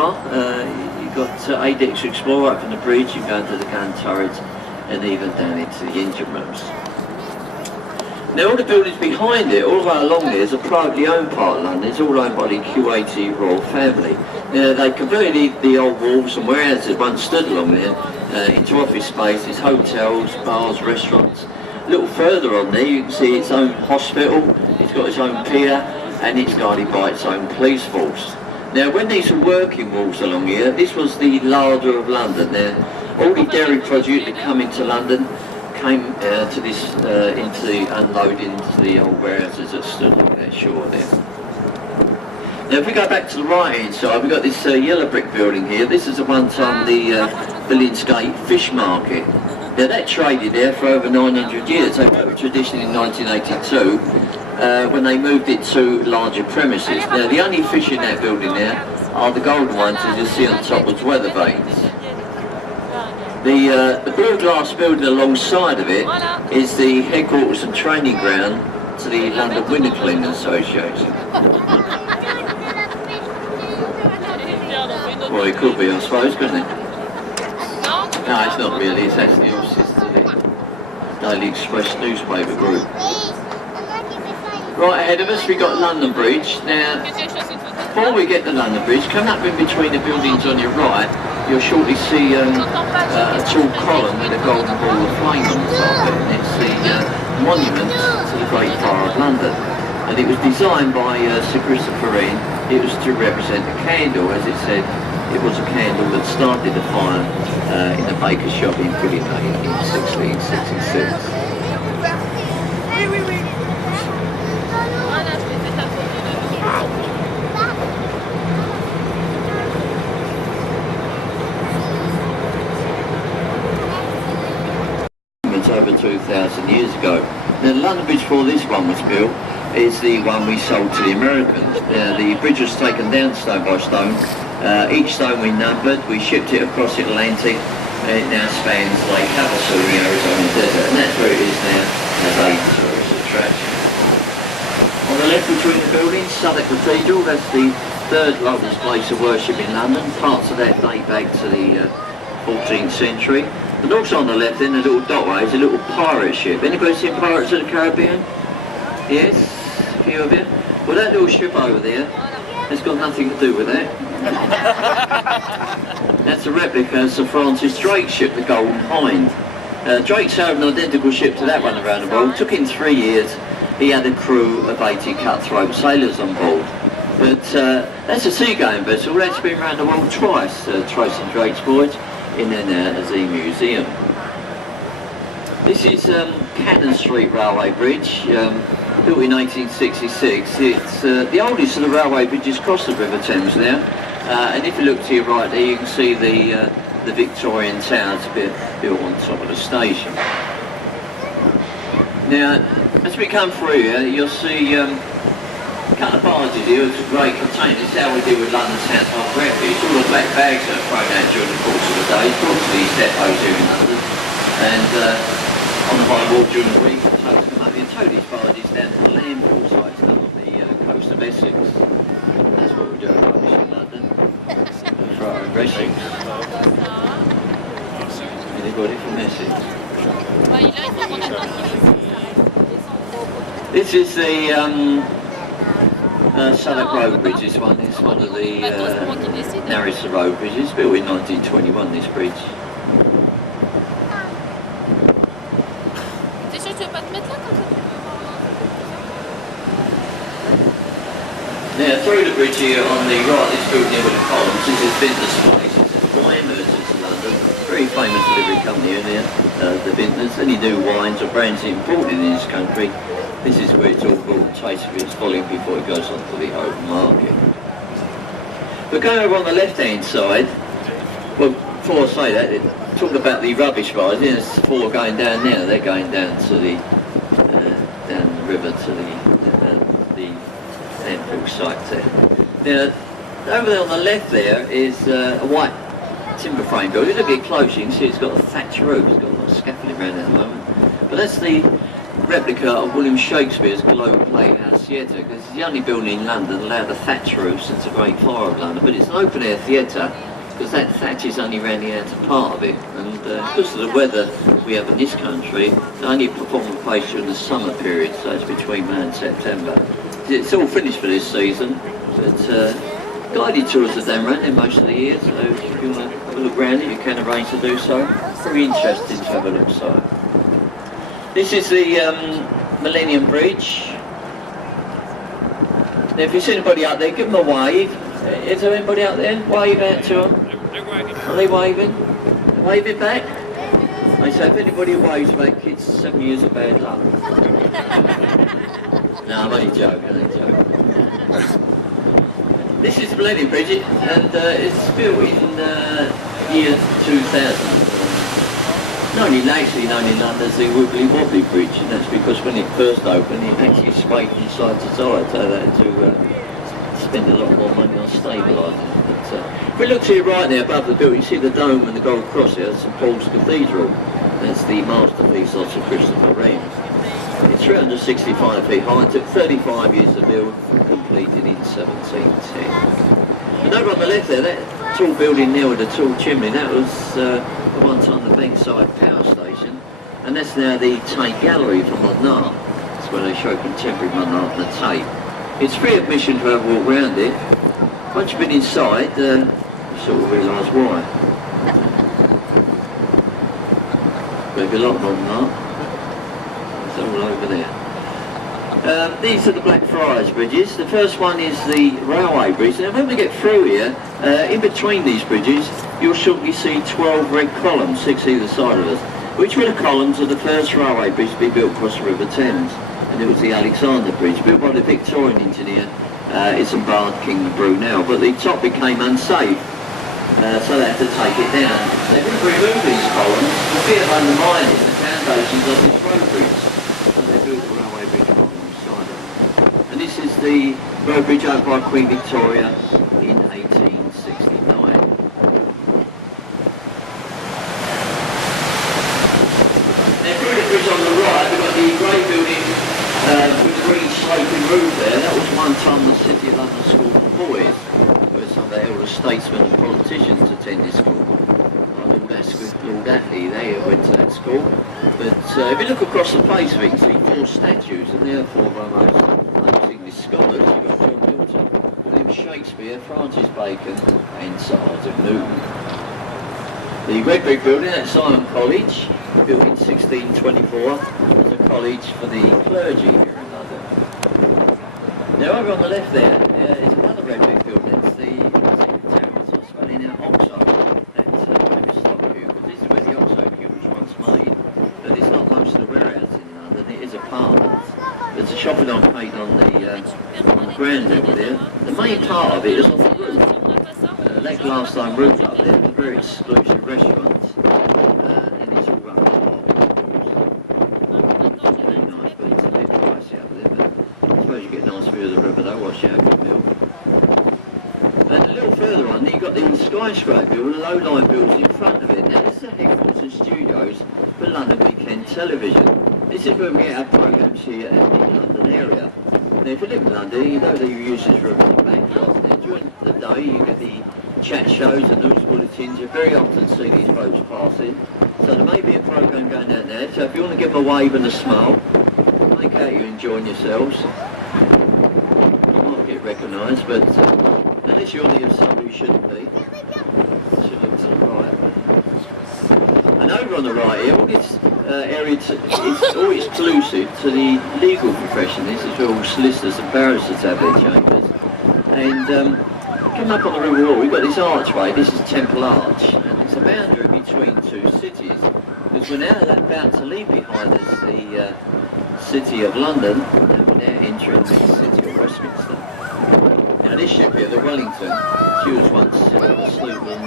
far. You've got A-Decks Explorer up from the bridge, you go into the gun turrets and even down into the engine rooms. Now all the buildings behind it, all the way along there, is a privately owned part of London. It's all owned by the Q80 royal family. Now they converted the old wharves and warehouses that once stood along there into office spaces, hotels, bars, restaurants. A little further on there you can see its own hospital, it's got its own pier and it's guarded by its own police force. Now when these were working wharves along here, this was the larder of London. Now all the dairy produce that come into London came to this, into the unloading into the old warehouses that stood along that shore there. Now if we go back to the right hand side, we've got this yellow brick building here. This is at one time the Billingsgate Fish Market. Now that traded there for over 900 years. They broke tradition in 1982 when they moved it to larger premises. Now the only fish in that building there are the golden ones as you see on top as weather vanes. The blue glass building alongside of it is the headquarters and training ground to the London Window Cleaning Association. Well, it could be, I suppose, couldn't it? No, it's not really. It's actually our sister Daily Express newspaper group. Right ahead of us, we've got London Bridge. Now, before we get to London Bridge, coming up in between the buildings on your right, you'll shortly see a tall column with a golden ball of flame on the top of it, and it's the monument to the Great Fire of London. And it was designed by Sir Christopher Wren. It was to represent a candle, as it said. It was a candle that started the fire in a baker's shop in Billingsgate in 1666. Over 2,000 years ago. Now the London Bridge before this one was built is the one we sold to the Americans. The bridge was taken down stone by stone. Each stone we numbered, we shipped it across the Atlantic, and it now spans Lake Havasu in the Arizona desert, and that's where it is now as a tourist attraction. On the left between the buildings, Southwark Cathedral, that's the third largest place of worship in London. Parts of that date back to the 14th century. And also on the left then, the little dotway is a little pirate ship. Anybody seen Pirates of the Caribbean? Yes? A few of you? Well, that little ship over there has got nothing to do with that. That's a replica of Sir Francis Drake's ship, the Golden Hind. Drake sailed an identical ship to that one around the world. It took him 3 years. He had a crew of 80 cutthroat sailors on board. But that's a seagoing vessel. That's been around the world twice, tracing Drake's voyage. In there as a museum. This is Cannon Street Railway Bridge, built in 1866. It's the oldest of the railway bridges across the River Thames now. And if you look to your right there, you can see the Victorian towers built on top of the station. Now, as we come through here, you'll see a couple of barges here with great containers. This is how we deal with London's household refuse. All the black bags that are thrown out during the course of the day, brought to these depots here in London. And on the high wall during the week, tow them up here, tow these barges down to the landfill sites down on the coast of Essex. That's what we do at rubbish in London. For our aggressions. Anybody from Essex? This is the Southwark Road Bridge, this one. It's one of the narrowest road bridges, built in 1921, this bridge. Now, through the bridge here on the right, this building here with the columns, this is Vintners Place. It's the wine merchants in London, very famous delivery company in here, the Vintners. Any new wines or brands imported in this country, this is where it's all brought and tasted for its volume before it goes onto the open market. But going over on the left-hand side, well, before I say that, talk about the rubbish bars. There's four going down now. They're going down to the down the river to the landfill site there. Now, over there on the left there is a white timber frame building. Look at it close, you can see it's got a thatched roof. It's got a lot of scaffolding around it at the moment. But that's the replica of William Shakespeare's Globe Playhouse Theatre, because it's the only building in London allowed a thatch roof since the Great Fire of London, but it's an open air theatre because that thatch is only around the outer part of it, and because of the weather we have in this country, they only perform a place during the summer period, so it's between May and September. It's all finished for this season, but guided tours are done around there most of the year, so if you want to have a look around it, you can arrange to do so. Very interesting to have a look. So this is the Millennium Bridge. Now if you see anybody out there, give them a wave. Is there anybody out there? Wave out to them. Are they waving? Waving back? They say if anybody waves back, it's 7 years of bad luck. No, I'm only joking, This is the Millennium Bridge, and it's built in year 2000. Actually known in London as the Wibbly Wobbly Bridge, and that's because when it first opened, it actually swayed from side to side, so they had to spend a lot more money on stabilising. If we look to your right there above the building, you see the dome and the gold cross here, St Paul's Cathedral. That's the masterpiece of Sir Christopher Wren. It's 365 feet high, it took 35 years to build, completed in 1710. And over on the left there, that tall building there with the tall chimney, that was at one time the Bankside Power Station, and that's now the Tate Gallery for modern art. That's where they show contemporary modern art in the Tate. It's free admission to have a walk around it. Once you've been inside, you sort of realise why. There'll be a lot of modern art. It's all over there. These are the Blackfriars bridges. The first one is the railway bridge. Now when we get through here, in between these bridges, you'll shortly see 12 red columns, 6 either side of us, which were the columns of the first railway bridge to be built across the River Thames. And it was the Alexander Bridge, built by the Victorian engineer Isambard King the Brunel, but the top became unsafe, so they had to take it down. They didn't remove these columns for fear of undermining the foundations of this road bridge, so they built the railway bridge alongside it. And this is the road bridge opened by Queen Victoria in 1869. Now through the bridge on the right, we've got the grey building with the green sloping roof there. That was one time the City of London School for Boys, where some of the elder statesmen and politicians attended school. Lord Attlee, they went to that school. But if you look across the face of it, you see 4 statues, and they're 4 of our most English scholars. You've got John Milton, William Shakespeare, Francis Bacon, and Sir Isaac Newton. The Red Brick Building at Sion College, built in 1624, was a college for the clergy here in London. Now over on the left there is another red brick building. It's the thames, or spelling out Oxo. That's Stockview, because this is where the Oxo Queue was once made. But it's not most of the warehouses in London, it is apartments. There's a shopping arcade on the ground level there. The main part of it is on the roof. That glass dome roof up there, a very exclusive restaurant. And it's all run by very nice, but it's a bit pricey out there. But I suppose you get a nice view of the river though, watch out for the mill. And a little further on, you've got the skyscraper building, the low-lying buildings in front of it. Now this is the headquarters and studios for London Weekend Television. This is where we get our programmes here in the London area. Now if you live in London, you know that you use this room as a backdrop. Now during the day you get the chat shows and news bulletins. You very often see these boats passing. So there may be a programme going out there. So if you want to give them a wave and a smile, make out you're enjoying yourselves. You might get recognised, but unless you're near somebody you shouldn't be. You should look to the right. And over on the right here, all this area it's all exclusive to the legal profession. This is where all solicitors and barristers have their chambers. And coming up on the river wall, we've got this archway. This is Temple Arch, and it's a boundary between 2 cities. Because we're now about to leave behind us the City of London, and we're now entering the City of Westminster. Now this ship here, the Wellington, she was once a sloop on